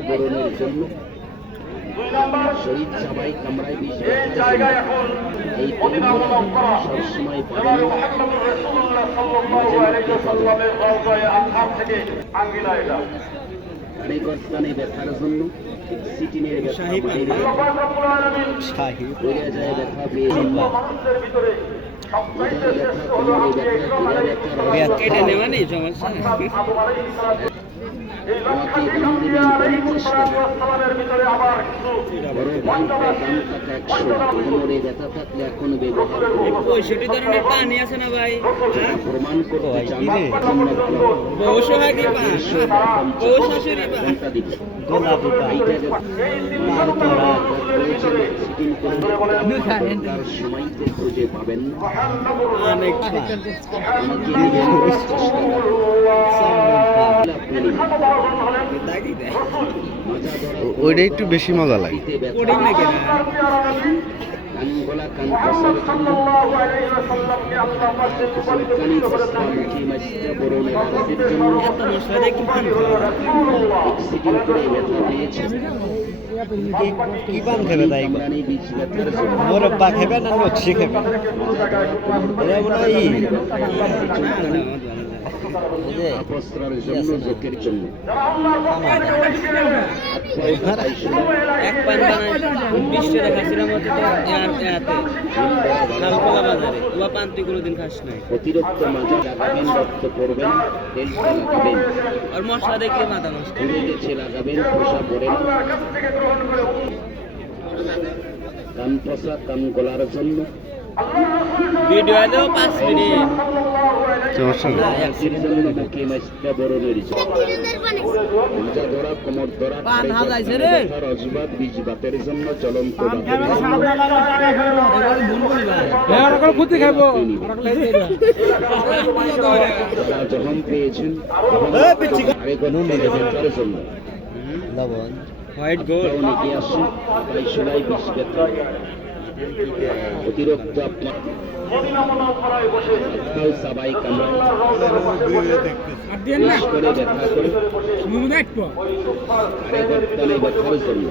বরণের জন্য শহীদ সবাই কামরায় বিষ এই করা সবসময় ব্যথার জন্য সিটিনের ব্যথা পড়ে যায় ব্যথা পেয়ে কেটে নেওয়া নেই সমস্যা এই লক্ষাধিক আম্বিয়া আলাইহিস সালামের ভিতরে আবার কিছু বড় মর্যাদা দাম থাকা একশো কোমরে ব্যথা থাকলে এখন ব্যবহার করুন পঁয়ষট্টি ধরনের পানি আছে না ভাই প্রমাণ করতে চান বউ সোহাগী পান বউ শাশুড়ি পান ঘণ্টা দিবে গোলাপি পান এইটা এই তিনশো টাকা রসুলের ভিতরে সিটিং করে তার সময়তে খুঁজে পাবেন ওইটা একটু বেশি মজা লাগে। কি পান তাই? মোরব্বা না নকশি খেবে? এটা মনে হয় এক পান বানাই বিশ টাকা খাচ্ছিলাম হচ্ছে তো ইয়ার ইয়াতে লালকোলা বাজারে ওয়া পান তুই কোনোদিন খাস নাই অতিরিক্ত মাজা লাগাবেন রক্ত পড়বেন তেলটা লাগাবেন আর মশলা দেখলে মাথা নষ্ট লাগাবেন খোসা কান পচা কান গলার জন্য ভিডিও পাঁচ মিনিট সমস্যা নেই। খাব যারা যখন পেয়েছেন লবণ। হোয়াইট গোল্ড অনেকে আসুন তাই সেলাই বিষ অতিরিক্ত আপনার সাবাই বিষ করে ব্যথা করে আরে ব্যথার জন্য।